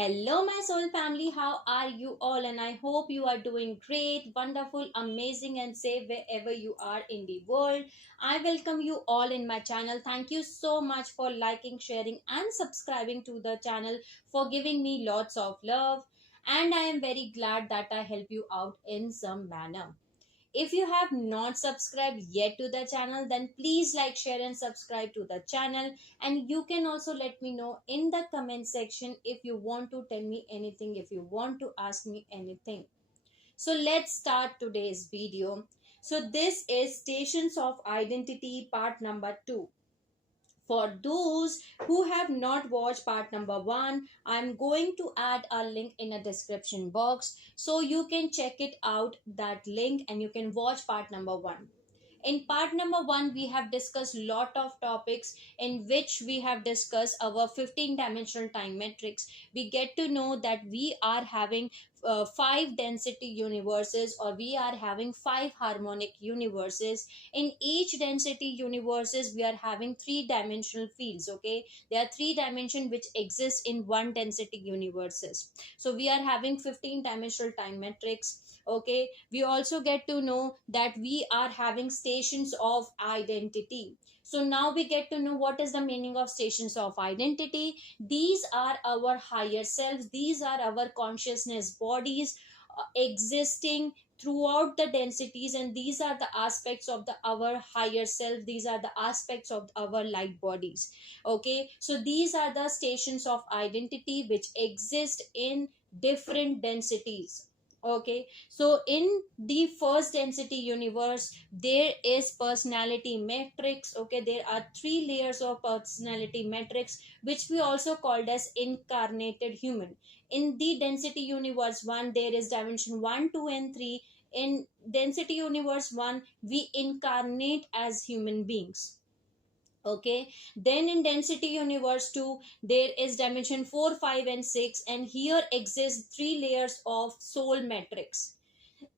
Hello, my soul family. How are you all? And I hope you are doing great, wonderful, amazing, and safe wherever you are in the world. I welcome you all in my channel. Thank you so much for liking, sharing, and subscribing to the channel, for giving me lots of love. And I am very glad that I help you out in some manner. If you have not subscribed yet to the channel, then please like, share, and subscribe to the channel. And you can also let me know in the comment section if you want to tell me anything, if you want to ask me anything. So let's start today's video. So this is Stations of Identity part number 2. For those who have not watched part number 1, I'm going to add a link in a description box so you can check it out, that link, and you can watch part number 1. In part number 1, we have discussed lot of topics in which we have discussed our 15-dimensional time matrix. We get to know that we are having 5 density universes, or we are having 5 harmonic universes. In each density universes, we are having 3-dimensional fields. Okay, there are 3 dimensions which exist in one density universes. So we are having 15-dimensional time matrix. Okay, we also get to know that we are having stations of identity. So now we get to know what is the meaning of stations of identity. These are our higher selves, these are our consciousness bodies existing throughout the densities, and these are the aspects of our higher self, these are the aspects of our light bodies. Okay, so these are the stations of identity which exist in different densities. Okay, so in the first density universe, there is personality matrix. Okay, there are 3 layers of personality matrix, which we also called as incarnated human. In the density universe 1, there is dimension 1, 2, and 3. In density universe 1, we incarnate as human beings. Okay, then in density universe 2, there is dimension 4, 5, and 6, and here exists 3 layers of soul matrix.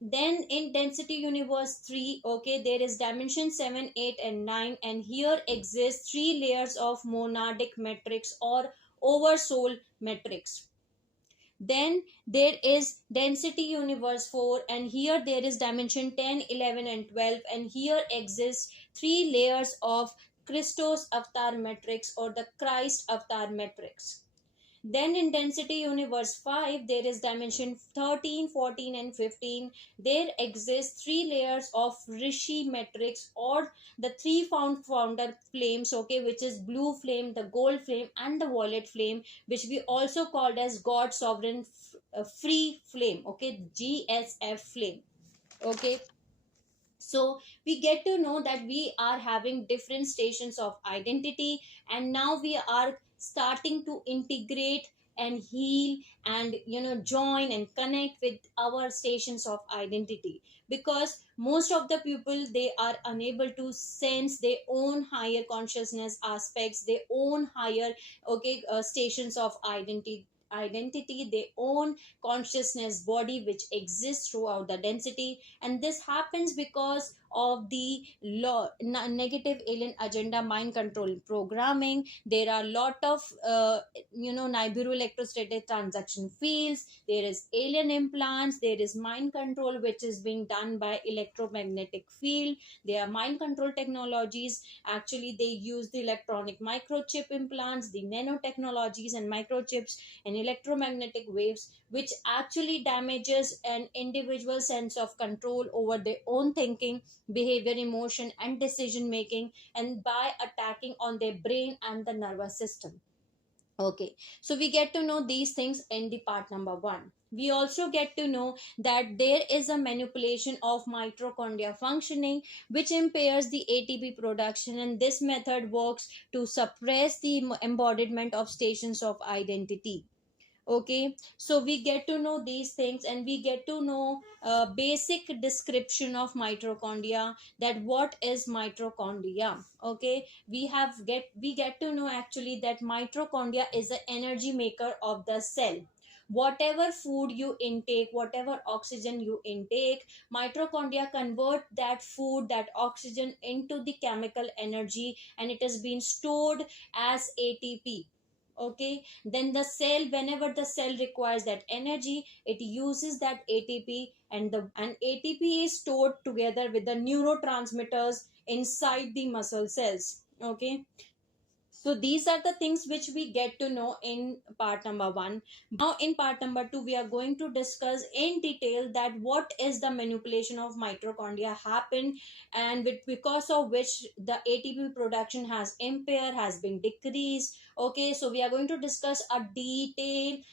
Then in density universe 3, okay, there is dimension 7, 8, and 9, and here exists 3 layers of monadic matrix or oversoul matrix. Then there is density universe 4, and here there is dimension 10, 11, and 12, and here exists 3 layers of Christos avatar matrix or the Christ avatar matrix. Then in density universe 5, there is dimension 13, 14, and 15. There exists 3 layers of Rishi matrix or the 3 founder flames, okay, which is blue flame, the gold flame, and the violet flame, which we also called as God sovereign free flame, okay, GSF flame. Okay, so we get to know that we are having different stations of identity, and now we are starting to integrate and heal and join and connect with our stations of identity, because most of the people, they are unable to sense their own higher consciousness aspects, their own higher, okay, stations of identity, their own consciousness body which exists throughout the density. And this happens because of the negative alien agenda mind control programming. There are a lot of Nibiru electrostatic transaction fields, there is alien implants, there is mind control which is being done by electromagnetic field. There are mind control technologies, actually they use the electronic microchip implants, the nanotechnologies and microchips and electromagnetic waves, which actually damages an individual's sense of control over their own thinking, behavior, emotion, and decision making, and by attacking on their brain and the nervous system. Okay, so we get to know these things in the part number 1. We also get to know that there is a manipulation of mitochondria functioning which impairs the ATP production, and this method works to suppress the embodiment of stations of identity. Okay, so we get to know these things, and we get to know basic description of mitochondria, that what is mitochondria. Okay, we get to know actually that mitochondria is the energy maker of the cell. Whatever food you intake, whatever oxygen you intake, mitochondria convert that food, that oxygen, into the chemical energy, and it has been stored as ATP. Okay, then the cell, whenever the cell requires that energy, it uses that ATP, and ATP is stored together with the neurotransmitters inside the muscle cells. Okay, so these are the things which we get to know in part number 1. Now in part number 2, we are going to discuss in detail that what is the manipulation of mitochondria happen, and because of which the ATP production has impaired, has been decreased. Okay, so we are going to discuss a detailed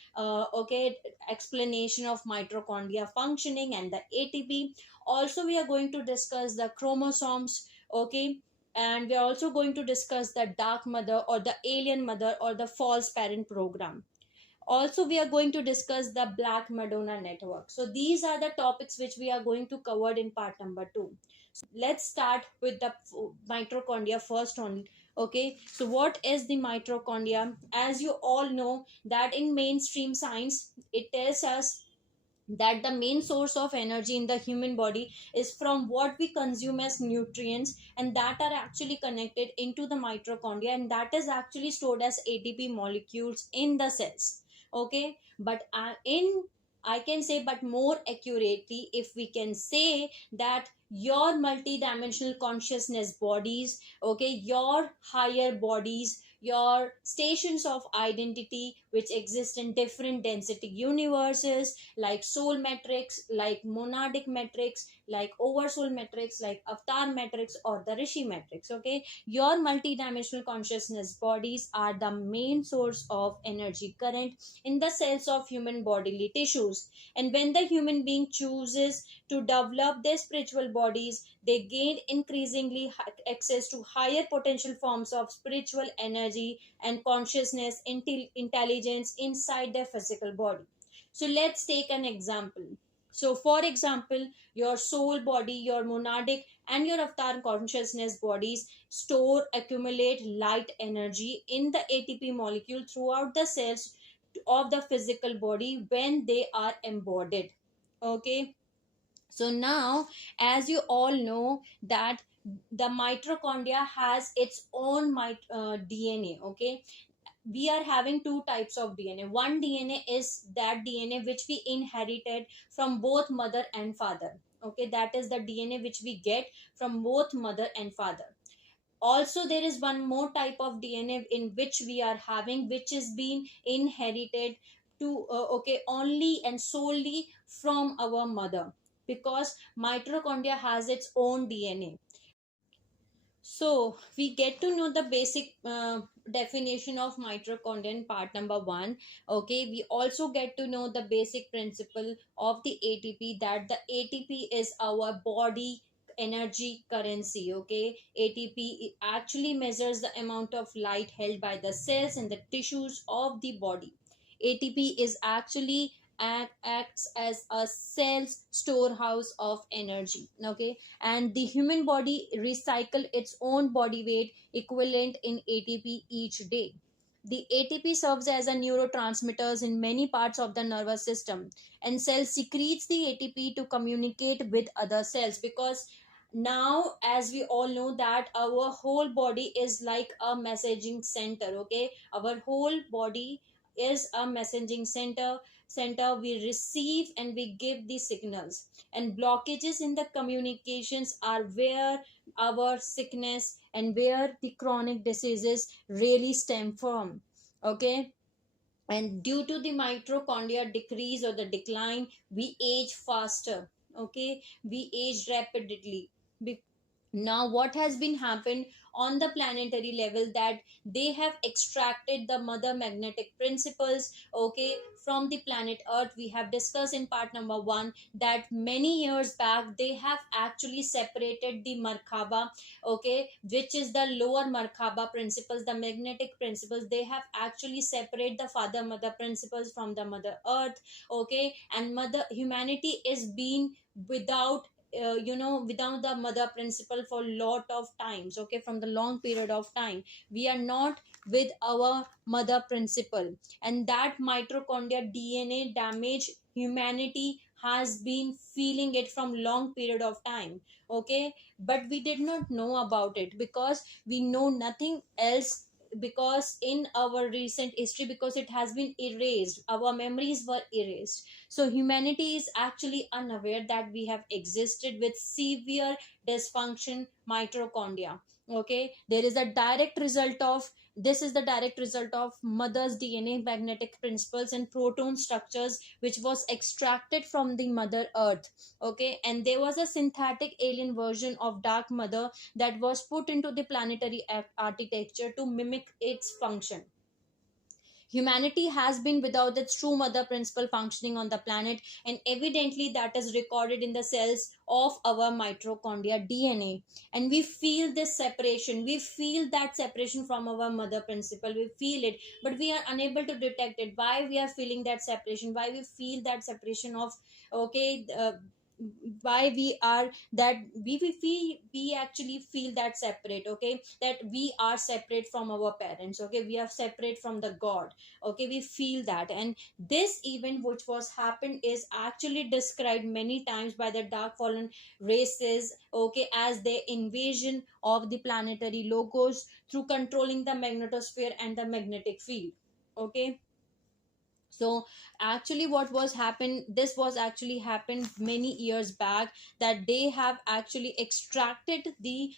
explanation of mitochondria functioning and the ATP. Also, we are going to discuss the chromosomes. Okay, and we are also going to discuss the dark mother or the alien mother or the false parent program. Also, we are going to discuss the Black Madonna network. So these are the topics which we are going to cover in part number 2. So let's start with the mitochondria first only. Okay, so what is the mitochondria? As you all know that in mainstream science, it tells us that the main source of energy in the human body is from what we consume as nutrients, and that are actually connected into the mitochondria, and that is actually stored as ATP molecules in the cells. Okay, but in I can say, but more accurately, if we can say that your multidimensional consciousness bodies, okay, your higher bodies, your stations of identity which exist in different density universes, like soul metrics, like monadic metrics, like oversoul metrics, like avatar metrics, or the rishi metrics. Okay, your multidimensional consciousness bodies are the main source of energy current in the cells of human bodily tissues, and when the human being chooses to develop their spiritual bodies, they gain increasingly access to higher potential forms of spiritual energy and consciousness intelligence inside their physical body. So let's take an example. So for example, your soul body, your monadic and your avatar consciousness bodies store, accumulate light energy in the ATP molecule throughout the cells of the physical body when they are embodied. Okay, so now, as you all know that the mitochondria has its own DNA. Okay, we are having two types of DNA. One DNA is that DNA which we inherited from both mother and father. Okay, that is the DNA which we get from both mother and father. Also, there is one more type of DNA in which we are having, which is being inherited to okay, only and solely from our mother, because mitochondria has its own DNA. So we get to know the basic definition of mitochondria in part number 1. Okay, we also get to know the basic principle of the ATP, that the ATP is our body energy currency. Okay, ATP actually measures the amount of light held by the cells and the tissues of the body. ATP is actually acts as a cell's storehouse of energy. Okay, and the human body recycle its own body weight equivalent in ATP each day. The ATP serves as a neurotransmitters in many parts of the nervous system, and cell secretes the ATP to communicate with other cells, because now, as we all know that our whole body is like a messaging center. Okay, our whole body is a messaging center. We receive and we give the signals, and blockages in the communications are where our sickness and where the chronic diseases really stem from. Okay, and due to the mitochondria decrease or the decline, we age faster. Okay, we age rapidly. Now what has been happened on the planetary level, that they have extracted the mother magnetic principles, okay, from the planet earth. We have discussed in part number 1 that many years back they have actually separated the markaba, okay, which is the lower markaba principles, the magnetic principles. They have actually separate the father mother principles from the mother earth. Okay, and mother humanity is being without without the mother principle for lot of times. Okay, from the long period of time we are not with our mother principle, and that mitochondria DNA damage humanity has been feeling it from long period of time. Okay, but we did not know about it because we know nothing else because in our recent history, because it has been erased, our memories were erased. So humanity is actually unaware that we have existed with severe dysfunction mitochondria. Okay, there is a direct result of this is the direct result of mother's DNA magnetic principles and proton structures which was extracted from the mother earth. Okay, and there was a synthetic alien version of dark mother that was put into the planetary architecture to mimic its function. Humanity has been without its true mother principle functioning on the planet, and evidently that is recorded in the cells of our mitochondria DNA. And we feel this separation, we feel that separation from our mother principle, we feel it, but we are unable to detect it. Why we are feeling that separation? Why we feel that separation of, okay, why we are that we actually feel that separate, okay, that we are separate from our parents, okay, we are separate from the god. Okay, we feel that. And this event which was happened is actually described many times by the dark fallen races, okay, as their invasion of the planetary logos through controlling the magnetosphere and the magnetic field. Okay, so actually what was happened, this was actually happened many years back, that they have actually extracted the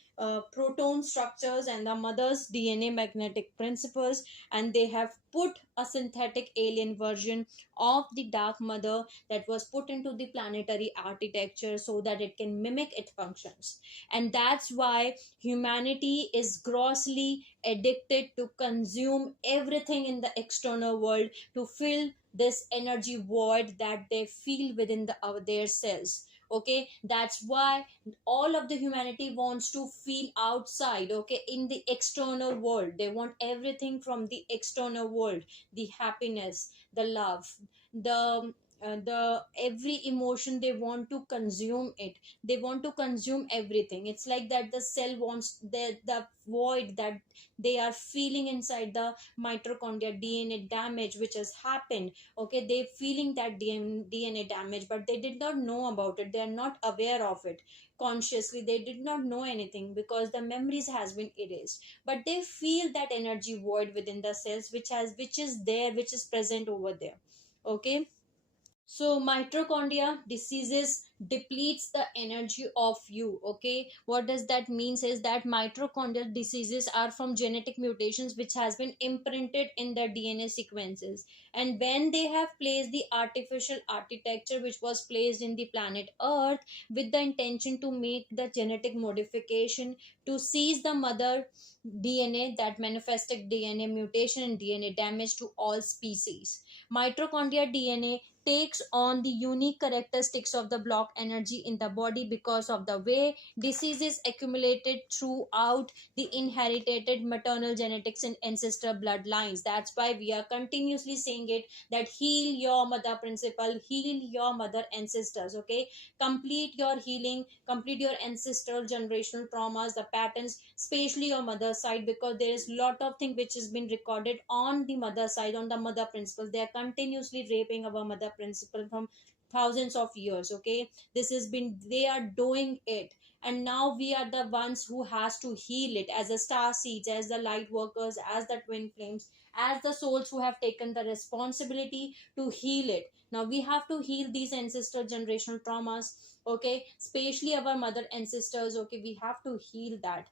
proton structures and the mother's DNA magnetic principles, and they have put a synthetic alien version of the dark mother that was put into the planetary architecture so that it can mimic its functions. And that's why humanity is grossly addicted to consume everything in the external world to fill this energy void that they feel within their cells. Okay, that's why all of the humanity wants to feel outside, okay, in the external world. They want everything from the external world, the happiness, the love, the every emotion. They want to consume it, they want to consume everything. It's like that the cell wants the void that they are feeling inside the mitochondria, DNA damage which has happened. Okay, they feeling that DNA damage, but they did not know about it, they are not aware of it consciously, they did not know anything because the memories has been erased, but they feel that energy void within the cells which is there, which is present over there. Okay, so mitochondria diseases depletes the energy of you. Okay, what does that means is that mitochondrial diseases are from genetic mutations which has been imprinted in the DNA sequences, and when they have placed the artificial architecture which was placed in the planet earth with the intention to make the genetic modification to seize the mother DNA, that manifested DNA mutation and DNA damage to all species. Mitochondria DNA takes on the unique characteristics of the block energy in the body because of the way disease is accumulated throughout the inherited maternal genetics and ancestor bloodlines. That's why we are continuously saying it, that heal your mother principle, heal your mother ancestors. Okay, complete your healing, complete your ancestral generational traumas, the patterns, especially your mother side, because there is lot of thing which has been recorded on the mother side, on the mother principles. They are continuously raping our mother principle from thousands of years. Okay, this has been, they are doing it, and now we are the ones who has to heal it, as the star seeds, as the light workers, as the twin flames, as the souls who have taken the responsibility to heal it. Now we have to heal these ancestral generational traumas. Okay, especially our mother ancestors. Okay, we have to heal that.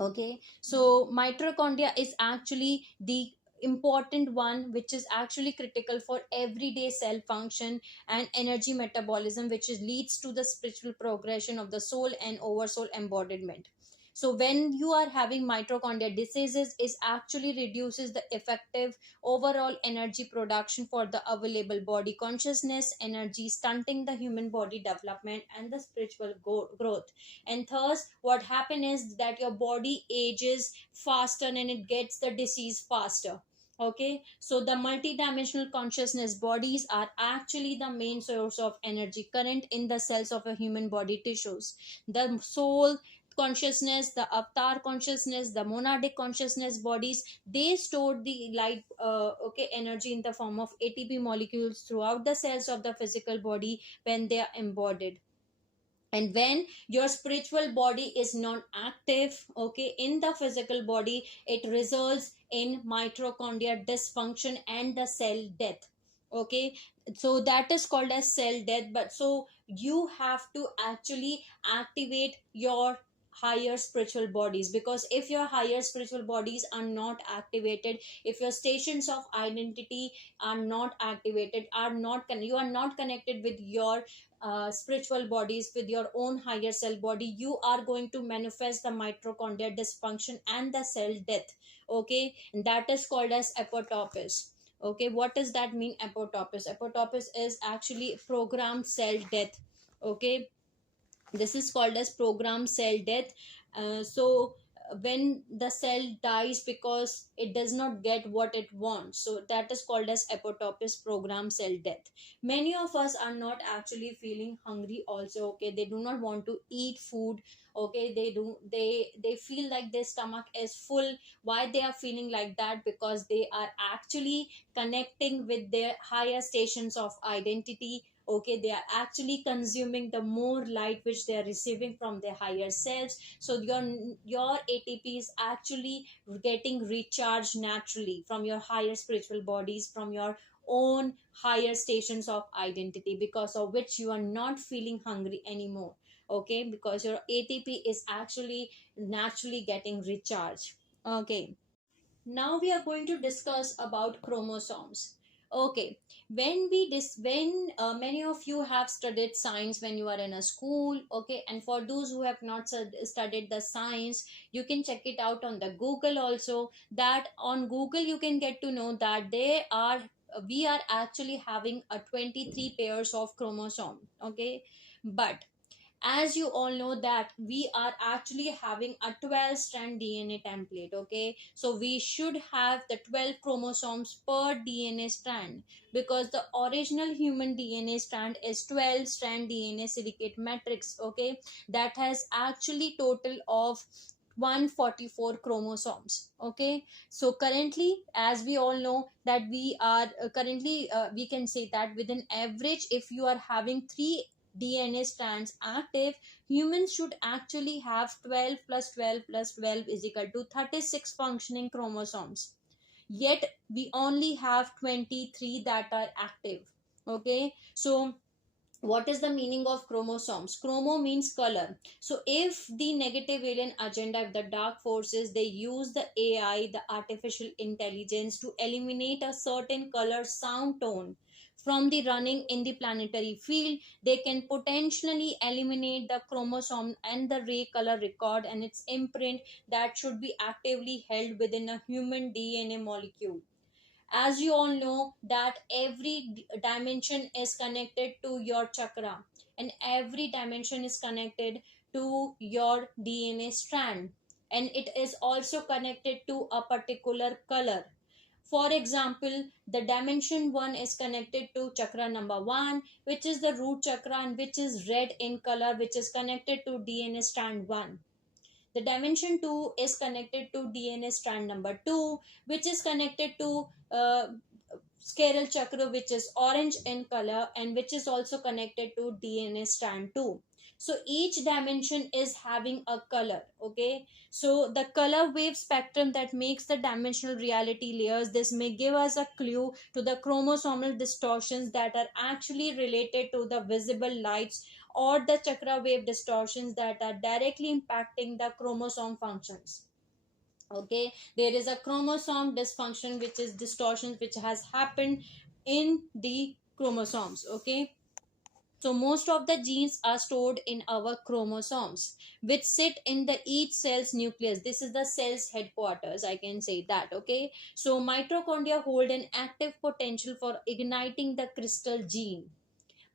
Okay, so mitochondria is actually the important one which is actually critical for everyday cell function and energy metabolism, which is, leads to the spiritual progression of the soul and oversoul embodiment. So when you are having mitochondria diseases, it actually reduces the effective overall energy production for the available body consciousness energy, stunting the human body development and the spiritual growth. And thus what happen is that your body ages faster and it gets the disease faster. Okay, so the multidimensional consciousness bodies are actually the main source of energy current in the cells of a human body tissues. The soul consciousness, the avatar consciousness, the monadic consciousness bodies, they store the light, okay, energy in the form of ATP molecules throughout the cells of the physical body when they are embodied. And when your spiritual body is not active, okay, in the physical body, it results in mitochondria dysfunction and the cell death. Okay, so that is called as cell death. But so you have to actually activate your higher spiritual bodies, because if your higher spiritual bodies are not activated, if your stations of identity are not activated, you are not connected with your spiritual bodies, with your own higher cell body, you are going to manifest the mitochondria dysfunction and the cell death. Okay, and that is called as apoptosis. Okay, what does that mean, apoptosis? Apoptosis is actually programmed cell death. Okay, this is called as programmed cell death. When the cell dies because it does not get what it wants, so that is called as apoptosis, programmed cell death. Many of us are not actually feeling hungry also. Okay, they do not want to eat food. Okay, they feel like their stomach is full. Why they are feeling like that? Because they are actually connecting with their higher stations of identity. Okay, they are actually consuming the more light which they are receiving from their higher selves. So your ATP is actually getting recharged naturally from your higher spiritual bodies, from your own higher stations of identity, because of which you are not feeling hungry anymore. Okay, because your ATP is actually naturally getting recharged. Okay, now we are going to discuss about chromosomes. Okay, when many of you have studied science when you are in a school. Okay, and for those who have not studied the science, you can check it out on the Google also. That on Google you can get to know that we are actually having a 23 pairs of chromosome. Okay, but as you all know that we are actually having a 12 strand DNA template. Okay, so we should have the 12 chromosomes per DNA strand, because the original human DNA strand is 12 strand DNA silicate matrix. Okay, that has actually total of 144 chromosomes. Okay, so currently, as we all know that we are currently we can say that with an average, if you are having 3 DNA strands active, humans should actually have 12 plus 12 plus 12 is equal to 36 functioning chromosomes. Yet we only have 23 that are active. Okay, so what is the meaning of chromosomes? Chromo means color. So if the negative alien agenda, if the dark forces, they use the AI, the artificial intelligence, to eliminate a certain color sound tone from the running in the planetary field, they can potentially eliminate the chromosome and the ray color record and its imprint that should be actively held within a human DNA molecule. As you all know that every dimension is connected to your chakra, and every dimension is connected to your DNA strand, and it is also connected to a particular color. For example, the dimension 1 is connected to chakra number 1, which is the root chakra, and which is red in color, which is connected to DNA strand 1. The dimension 2 is connected to DNA strand number 2, which is connected to scale chakra, which is orange in color, and which is also connected to DNA strand 2. So each dimension is having a color. Okay, so the color wave spectrum that makes the dimensional reality layers, this may give us a clue to the chromosomal distortions that are actually related to the visible lights, or the chakra wave distortions that are directly impacting the chromosome functions. Okay, there is a chromosome dysfunction, which is distortions which has happened in the chromosomes. Okay, so most of the genes are stored in our chromosomes, which sit in the each cell's nucleus. This is the cell's headquarters, I can say that. Okay, so mitochondria hold an active potential for igniting the crystal gene.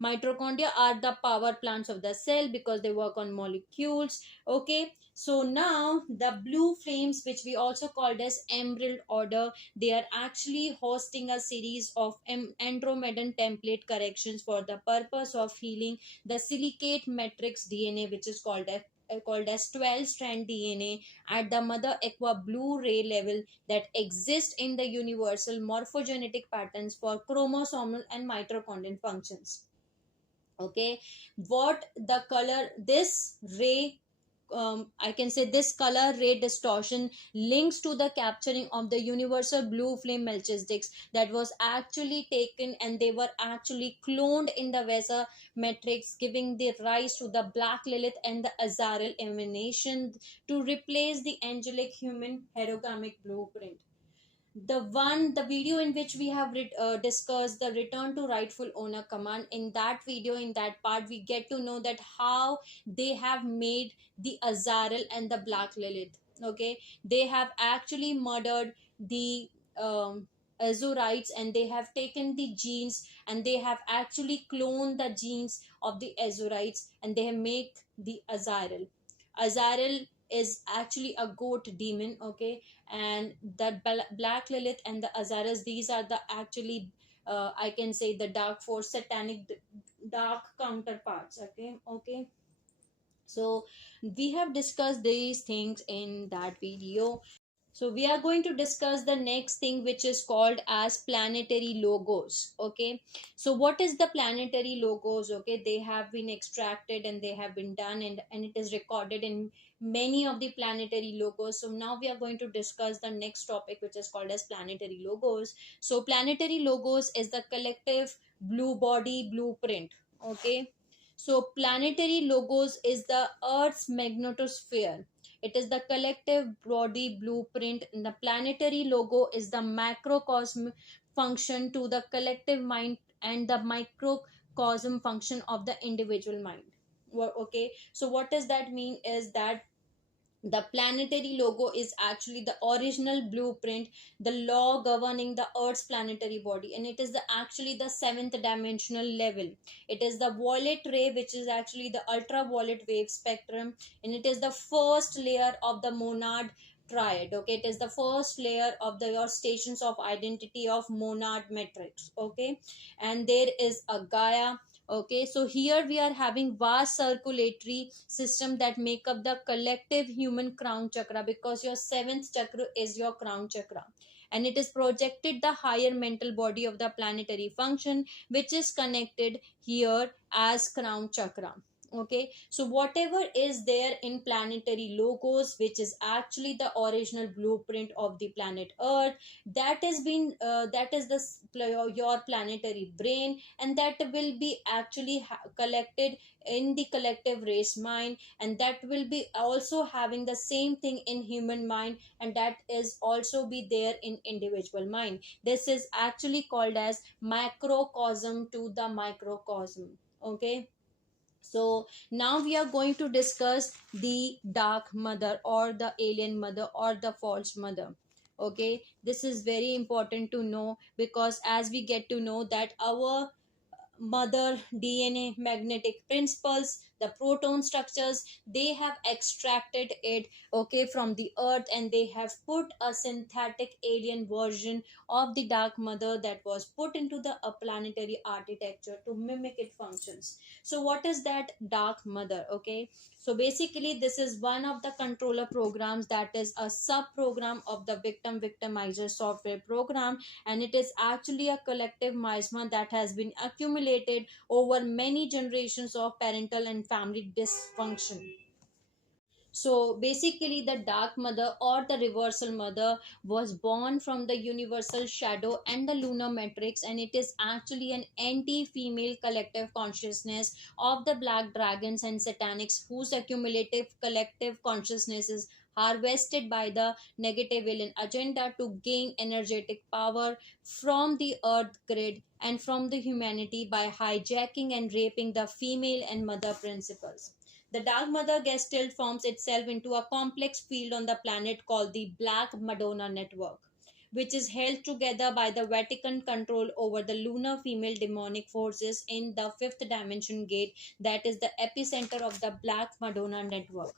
Mitochondria are the power plants of the cell because they work on molecules. Okay, so now the blue flames, which we also called as emerald order, they are actually hosting a series of andromedan template corrections for the purpose of healing the silicate matrix DNA, which is called as 12 strand DNA at the mother aqua blue ray level, that exist in the universal morphogenetic patterns for chromosomal and mitochondrial functions. Okay, what the color, this ray, I can say this color ray distortion links to the capturing of the universal blue flame Melchisedec's that was actually taken, and they were actually cloned in the Vesa matrix, giving the rise to the Black Lilith and the Azarel emanation to replace the angelic human hierogamic blueprint. The video in which we have discussed the return to rightful owner command, in that video, in that part, we get to know that how they have made the Azarel and the Black Lilith. Okay, they have actually murdered the Azurites, and they have taken the genes, and they have actually cloned the genes of the Azurites, and they have made the Azarel. Azarel is actually a goat demon. Okay, and that Black Lilith and the Azaras, these are the actually, I can say, the dark force, satanic dark counterparts. Okay, okay. So we have discussed these things in that video. So we are going to discuss the next thing, which is called as planetary logos. Okay, so what is the planetary logos? Okay, they have been extracted and they have been done, and it is recorded in many of the planetary logos. So now we are going to discuss the next topic, which is called as planetary logos. So planetary logos is the collective blue body blueprint. Okay, so planetary logos is the Earth's magnetosphere. It is the collective body blueprint. And the planetary logo is the macrocosm function to the collective mind, and the microcosm function of the individual mind. Okay, so what does that mean is that the planetary logo is actually the original blueprint, the law governing the Earth's planetary body, and it is the actually the seventh dimensional level. It is the violet ray, which is actually the ultraviolet wave spectrum, and it is the first layer of the monad triad. Okay, it is the first layer of the your stations of identity of monad matrix. Okay, and there is a Gaia. Okay, so here we are having vast circulatory system that make up the collective human crown chakra, because your seventh chakra is your crown chakra, and it is projected the higher mental body of the planetary function, which is connected here as crown chakra. Okay, so whatever is there in planetary logos, which is actually the original blueprint of the planet Earth, that has been that is the your planetary brain, and that will be actually collected in the collective race mind, and that will be also having the same thing in human mind, and that is also be there in individual mind. This is actually called as macrocosm to the microcosm. Okay, so now we are going to discuss the dark mother, or the alien mother, or the false mother. Okay, this is very important to know, because as we get to know that our mother DNA magnetic principles, the proton structures, they have extracted it, okay, from the Earth, and they have put a synthetic alien version of the dark mother that was put into the planetary architecture to mimic its functions. So what is that dark mother? Okay, so basically this is one of the controller programs, that is a sub program of the victim victimizer software program, and it is actually a collective miasma that has been accumulated over many generations of parental and family dysfunction. So basically, the dark mother, or the reversal mother, was born from the universal shadow and the lunar matrix, and it is actually an anti-female collective consciousness of the black dragons and satanics, whose accumulative collective consciousness is harvested by the negative villain agenda to gain energetic power from the earth grid and from the humanity by hijacking and raping the female and mother principles. The dark mother gas still forms itself into a complex field on the planet called the Black Madonna Network, which is held together by the Vatican control over the lunar female demonic forces in the fifth dimension gate, that is the epicenter of the Black Madonna Network.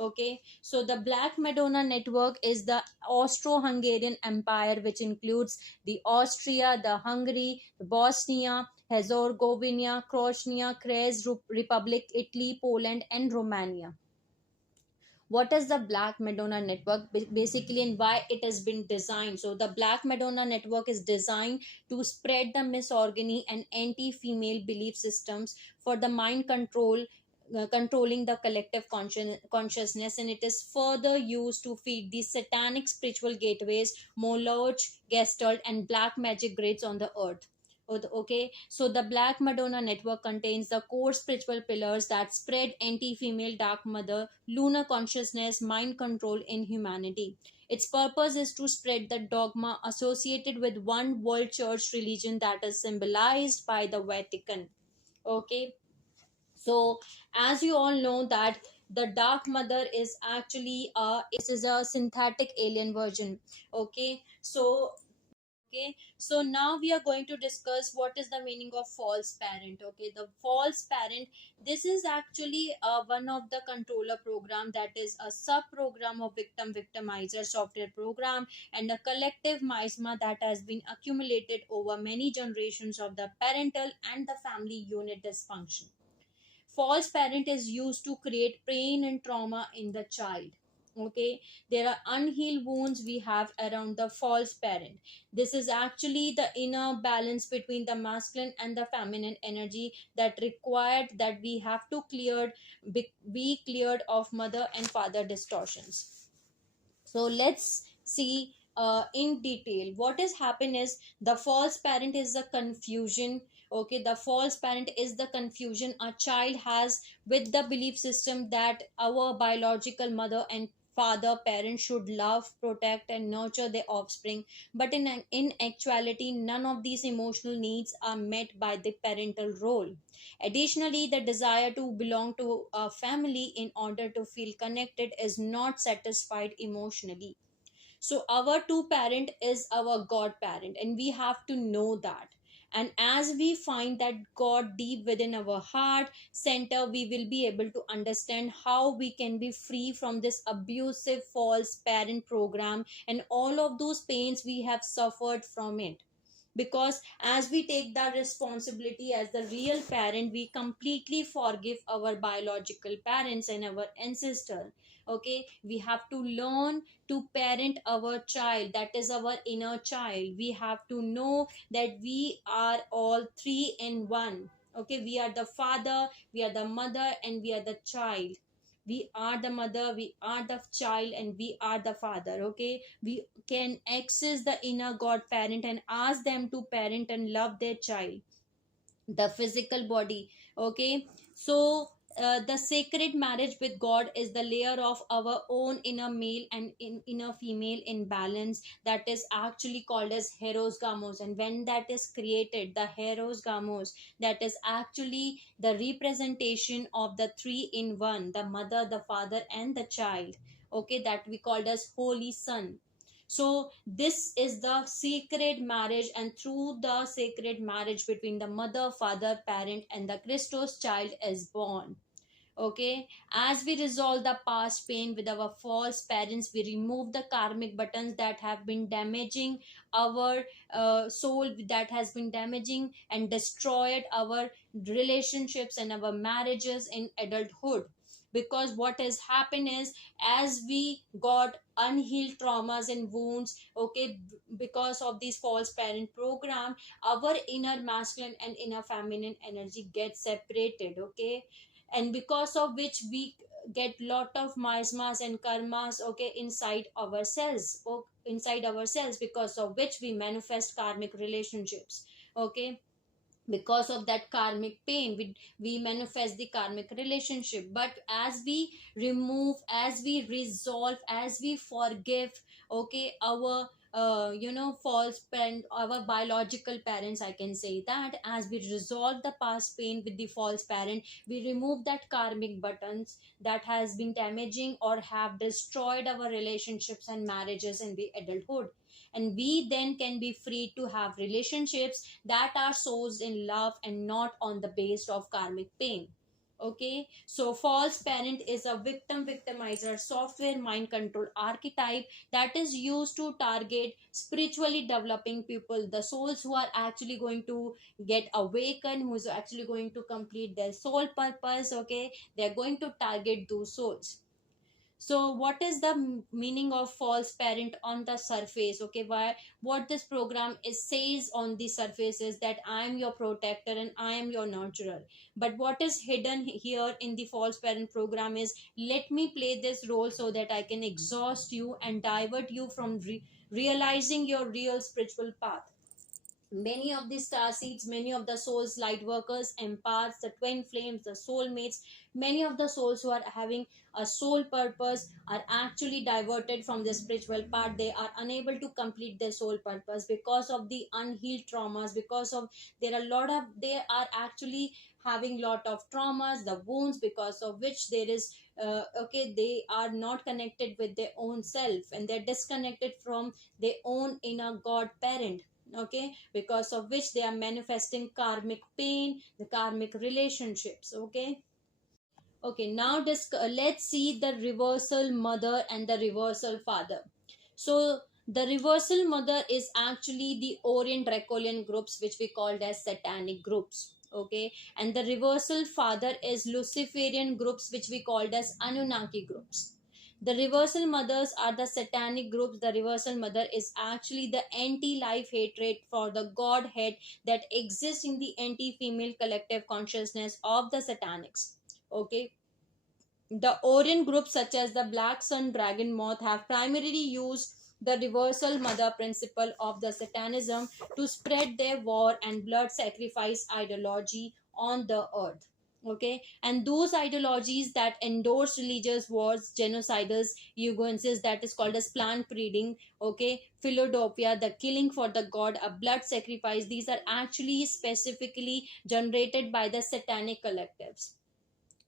Okay, so the Black Madonna Network is the Austro-Hungarian Empire, which includes the Austria, the Hungary, the Bosnia, Herzegovina, Croatia, Czech Republic, Italy, Poland, and Romania. What is the Black Madonna network basically, and why it has been designed? So the Black Madonna network is designed to spread the misogyny and anti-female belief systems for the mind control, controlling the collective consciousness, and it is further used to feed the satanic spiritual gateways, Moloch, Gestalt, and black magic grids on the earth. Okay, so the Black Madonna network contains the core spiritual pillars that spread anti-female, dark mother, lunar consciousness, mind control in humanity. Its purpose is to spread the dogma associated with one world church religion that is symbolized by the Vatican. Okay, so as you all know that the dark mother is actually a synthetic alien version. Okay, so okay, so now we are going to discuss what is the meaning of false parent. Okay, the false parent, this is actually one of the controller program, that is a sub program of victim victimizer software program, and a collective miasma that has been accumulated over many generations of the parental and the family unit dysfunction. False parent is used to create pain and trauma in the child. Okay, there are unhealed wounds we have around the false parent. This is actually the inner balance between the masculine and the feminine energy that required that we have to be cleared of mother and father distortions. So let's see in detail what is happening. Is the false parent is the confusion. Okay, the false parent is the confusion a child has with the belief system that our biological mother and father parents should love, protect, and nurture their offspring, but in actuality none of these emotional needs are met by the parental role. Additionally, the desire to belong to a family in order to feel connected is not satisfied emotionally. So our two parent is our God parent, and we have to know that. And as we find that God deep within our heart center, we will be able to understand how we can be free from this abusive false parent program and all of those pains we have suffered from it. Because as we take that responsibility as the real parent, we completely forgive our biological parents and our ancestor. Okay, we have to learn to parent our child, that is our inner child. We have to know that we are all three in one. Okay, we are the father, we are the mother, and we are the child. We are the mother, we are the child, and we are the father. Okay, we can access the inner God parent and ask them to parent and love their child, the physical body. Okay, so the sacred marriage with God is the layer of our own inner male and inner female in balance, that is actually called as heros gamos. And when that is created, the heros gamos, that is actually the representation of the three in one, the mother, the father, and the child. Okay, that we called as holy son. So this is the sacred marriage, and through the sacred marriage between the mother, father, parent, and the Christos child is born. Okay, as we resolve the past pain with our false parents, we remove the karmic buttons that have been damaging our soul, that has been damaging and destroyed our relationships and our marriages in adulthood. Because what has happened is, as we got unhealed traumas and wounds, okay, because of this false parent program, our inner masculine and inner feminine energy gets separated. Okay, and because of which we get lot of miasmas and karmas, okay, inside ourselves, or inside ourselves, because of which we manifest karmic relationships. Okay, because of that karmic pain, we manifest the karmic relationship. But as we remove, as we resolve, as we forgive, okay, our false parent, our biological parents, I can say that, as we resolve the past pain with the false parent, we remove that karmic buttons that has been damaging or have destroyed our relationships and marriages in the adulthood. And we then can be free to have relationships that are sourced in love and not on the base of karmic pain. Okay, so false parent is a victim victimizer software mind control archetype that is used to target spiritually developing people, the souls who are actually going to get awakened, who is actually going to complete their soul purpose. Okay, they are going to target those souls. So what is the meaning of false parent on the surface? Okay, why, what this program is says on the surface is that I am your protector and I am your nurturer. But what is hidden here in the false parent program is, let me play this role so that I can exhaust you and divert you from realizing your real spiritual path. Many of the star seeds, many of the souls, light workers, empaths, the twin flames, the soulmates, many of the souls who are having a soul purpose are actually diverted from the spiritual path. They are unable to complete their soul purpose because of the unhealed traumas, because of, there are a lot of, they are actually having lot of traumas, the wounds, because of which there is okay, they are not connected with their own self, and they're disconnected from their own inner god parent. Okay, because of which they are manifesting karmic pain, the karmic relationships. Okay, okay, now let's see the reversal mother and the reversal father. So the reversal mother is actually the Orion Dracolian groups, which we called as satanic groups. Okay, and the reversal father is Luciferian groups, which we called as Anunnaki groups. The reversal mothers are the satanic groups. The reversal mother is actually the anti-life hatred for the godhead that exists in the anti-female collective consciousness of the satanics. Okay, the Orion groups such as the Black Sun Dragon Moth have primarily used the reversal mother principle of the Satanism to spread their war and blood sacrifice ideology on the earth. Okay, and those ideologies that endorse religious wars, genocidals, eugenesis, that is called as plant breeding, okay, Philadelphia, the killing for the god, a blood sacrifice, these are actually specifically generated by the satanic collectives.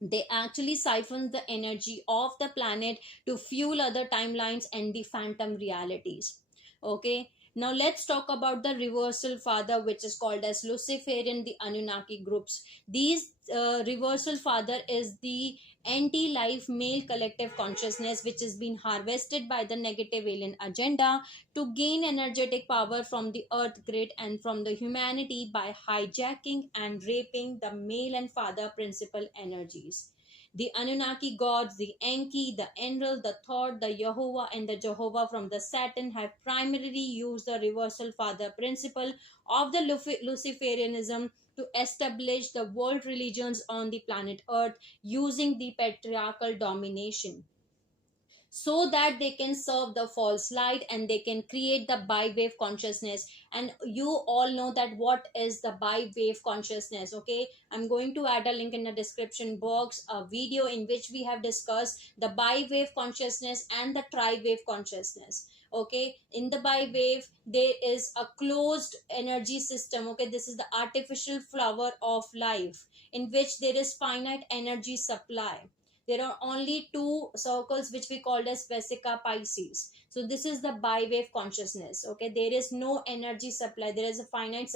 They actually siphon the energy of the planet to fuel other timelines and the phantom realities. Okay, now let's talk about the reversal father, which is called as Luciferian, the Anunnaki groups. These reversal father is the anti-life male collective consciousness which has been harvested by the negative alien agenda to gain energetic power from the earth grid and from the humanity by hijacking and raping the male and father principal energies. The Anunnaki gods, the Enki, the Enlil, the Thor, the Yehovah, and the Jehovah from the Saturn have primarily used the reversal father principle of the Luciferianism to establish the world religions on the planet Earth using the patriarchal domination, so that they can serve the false light and they can create the bi-wave consciousness. And you all know that what is the bi-wave consciousness. Okay, I'm going to add a link in the description box, a video in which we have discussed the bi-wave consciousness and the tri-wave consciousness. Okay, in the bi-wave there is a closed energy system. Okay, this is the artificial flower of life in which there is finite energy supply. There are only two circles which we called as Vesica Pisces. So this is the bi-wave consciousness. Okay, there is no energy supply. There is a finite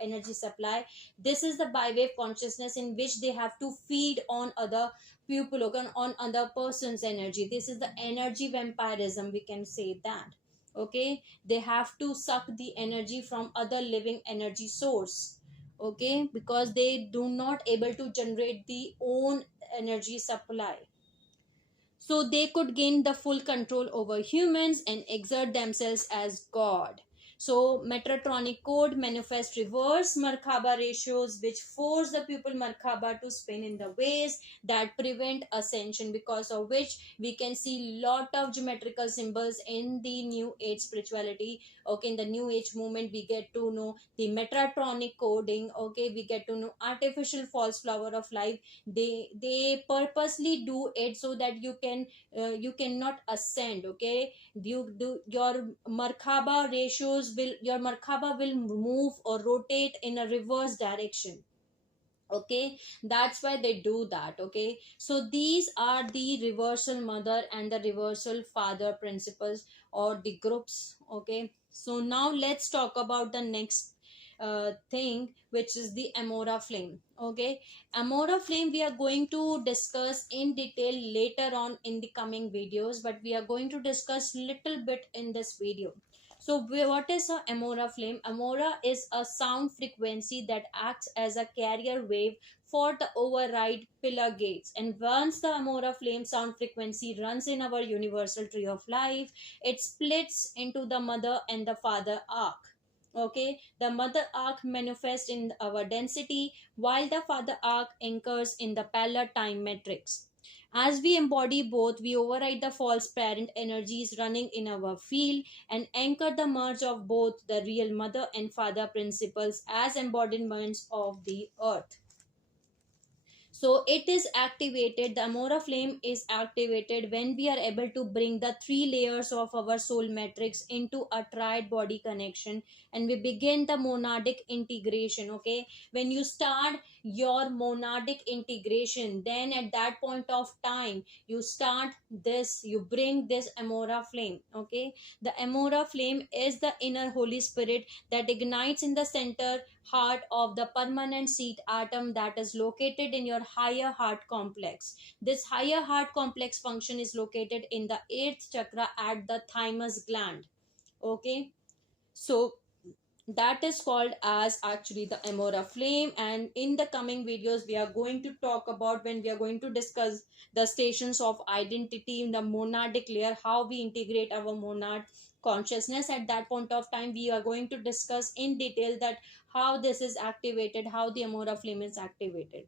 energy supply. This is the bi-wave consciousness in which they have to feed on other people, okay, on other person's energy. This is the energy vampirism, we can say that. Okay, they have to suck the energy from other living energy source. Okay, because they do not able to generate the own energy supply, so they could gain the full control over humans and exert themselves as god. So Metatronic code manifest reverse Merkaba ratios which force the pupil Merkaba to spin in the ways that prevent ascension, because of which we can see lot of geometrical symbols in the new age spirituality. Okay, in the new age movement we get to know the Metatronic coding. Okay, we get to know artificial false flower of life. They purposely do it so that you cannot ascend. Okay, you do your Merkaba ratios will, your Merkaba will move or rotate in a reverse direction. Okay, that's why they do that. Okay, so these are the reversal mother and the reversal father principles or the groups. Okay, so now let's talk about the next thing, which is the Amora flame. Okay, Amora flame we are going to discuss in detail later on in the coming videos, but we are going to discuss little bit in this video. So what is a amora flame? Amora is a sound frequency that acts as a carrier wave for the override pillar gates. And once the amora flame sound frequency runs in our universal tree of life, it splits into the mother and the father arc. Okay, the mother arc manifests in our density, while the father arc anchors in the parallel time matrix. As we embody both, we override the false parent energies running in our field and anchor the merge of both the real mother and father principles as embodiments of the earth. So it is activated, the amora flame is activated when we are able to bring the three layers of our soul matrix into a triad body connection, and we begin the monadic integration. Okay, when you start your monadic integration, then at that point of time you start this, you bring this amora flame. Okay, the amora flame is the inner holy spirit that ignites in the center heart of the permanent seat atom that is located in your higher heart complex. This higher heart complex function is located in the 8th chakra at the thymus gland. Okay, so that is called as actually the amora flame. And in the coming videos we are going to talk about, when we are going to discuss the stations of identity in the monadic layer, how we integrate our monad consciousness. At that point of time we are going to discuss in detail that how this is activated, how the amora flame is activated.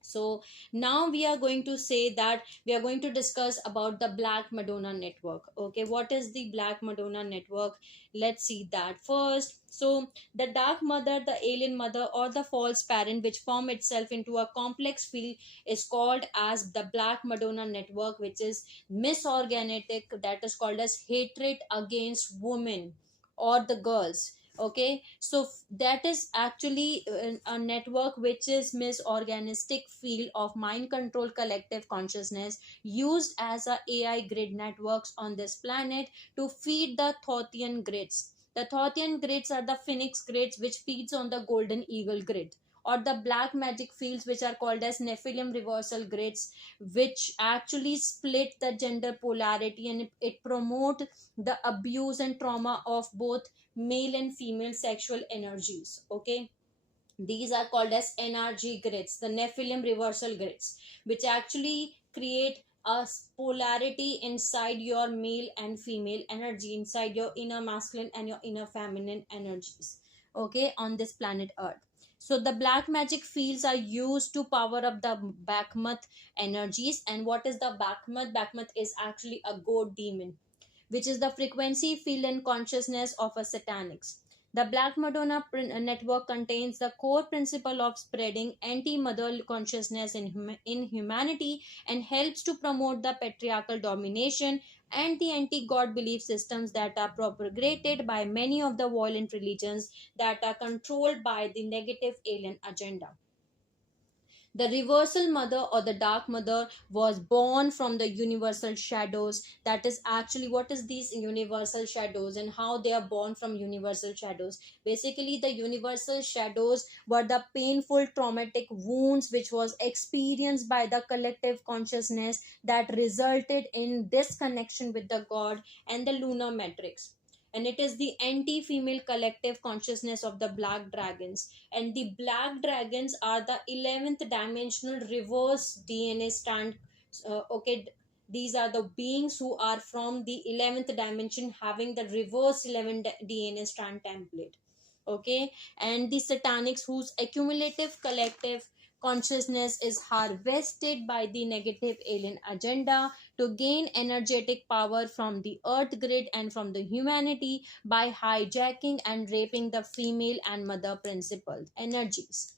So now we are going to say that we are going to discuss about the Black Madonna network. Okay, what is the Black Madonna network? Let's see that first. So the dark mother, the alien mother, or the false parent which form itself into a complex field is called as the Black Madonna network, which is misorganic, that is called as hatred against women or the girls. Okay, so that is actually a network which is misorganistic field of mind control collective consciousness used as a AI grid networks on this planet to feed the Thothian grids. The Thothian grids are the phoenix grids which feeds on the golden eagle grid, or the black magic fields which are called as Nephilim reversal grids, which actually split the gender polarity, and it promote the abuse and trauma of both male and female sexual energies. Okay, these are called as NRG grids, the Nephilim reversal grids, which actually create a polarity inside your male and female energy, inside your inner masculine and your inner feminine energies. Okay, on this planet earth. So the black magic fields are used to power up the Bakhmat energies. And what is the Bakhmat? Bakhmat is actually a goat demon, which is the frequency, field, and consciousness of a satanics. The Black Madonna network contains the core principle of spreading anti-mother consciousness in humanity, and helps to promote the patriarchal domination and the anti-God belief systems that are propagated by many of the violent religions that are controlled by the negative alien agenda. The reversal mother or the dark mother was born from the universal shadows. That is actually what is these universal shadows and how they are born from universal shadows. Basically, the universal shadows were the painful traumatic wounds which was experienced by the collective consciousness that resulted in disconnection with the God and the lunar matrix. And it is the anti-female collective consciousness of the black dragons. And the black dragons are the 11th dimensional reverse DNA strand. Okay, these are the beings who are from the 11th dimension, having the reverse 11 DNA strand template. Okay, and the satanics whose accumulative collective consciousness is harvested by the negative alien agenda to gain energetic power from the earth grid and from the humanity by hijacking and raping the female and mother principle energies.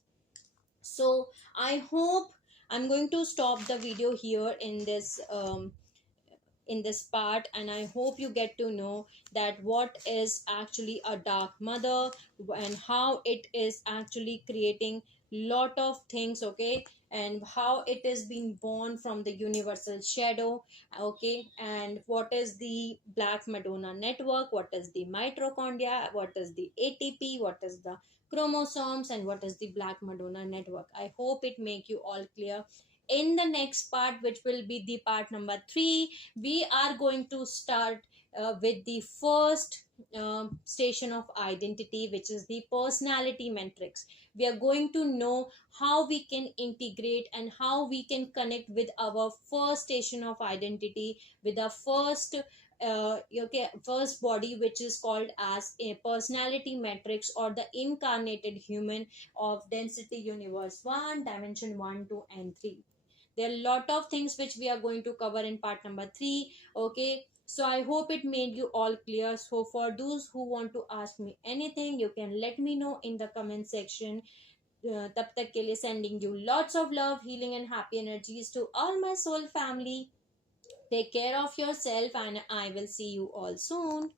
So I hope I'm going to stop the video here in this part, and I hope you get to know that what is actually a dark mother and how it is actually creating lot of things. Okay, and how it is being born from the universal shadow. Okay, and what is the Black Madonna network, what is the mitochondria, what is the ATP, what is the chromosomes, and what is the Black Madonna network. I hope it make you all clear. In the next part, which will be the part number 3, we are going to start with the first station of identity, which is the personality matrix. We are going to know how we can integrate and how we can connect with our first station of identity, with our first body, which is called as a personality matrix, or the incarnated human of density universe 1, dimension 1, 2, and 3. There are a lot of things which we are going to cover in part number 3. Okay, so I hope it made you all clear. So for those who want to ask me anything, you can let me know in the comment section. तब तक के लिए sending you lots of love, healing and happy energies to all my soul family. Take care of yourself and I will see you all soon.